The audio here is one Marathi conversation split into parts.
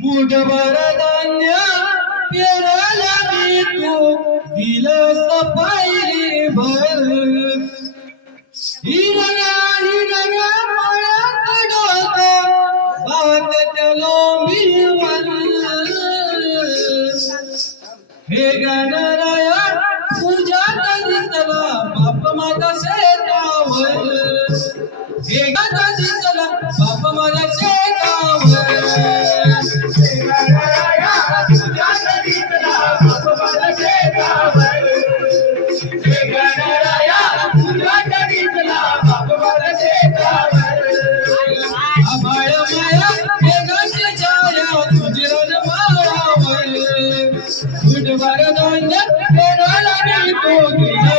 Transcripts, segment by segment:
मुठभर धान्य पेराला मी तू दिलं सफाई भर. हिरव्या हिरव्या मळ्यात डोका भात चलो मी वर हे गाणं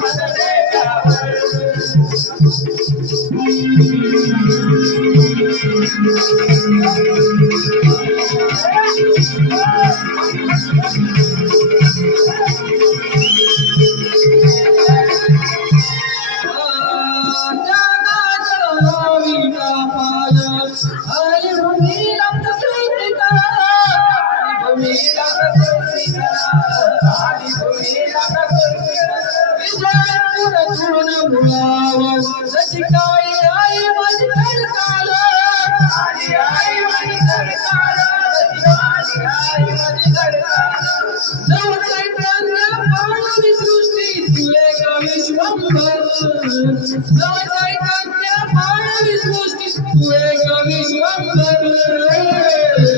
Gracias. Jesus. Let's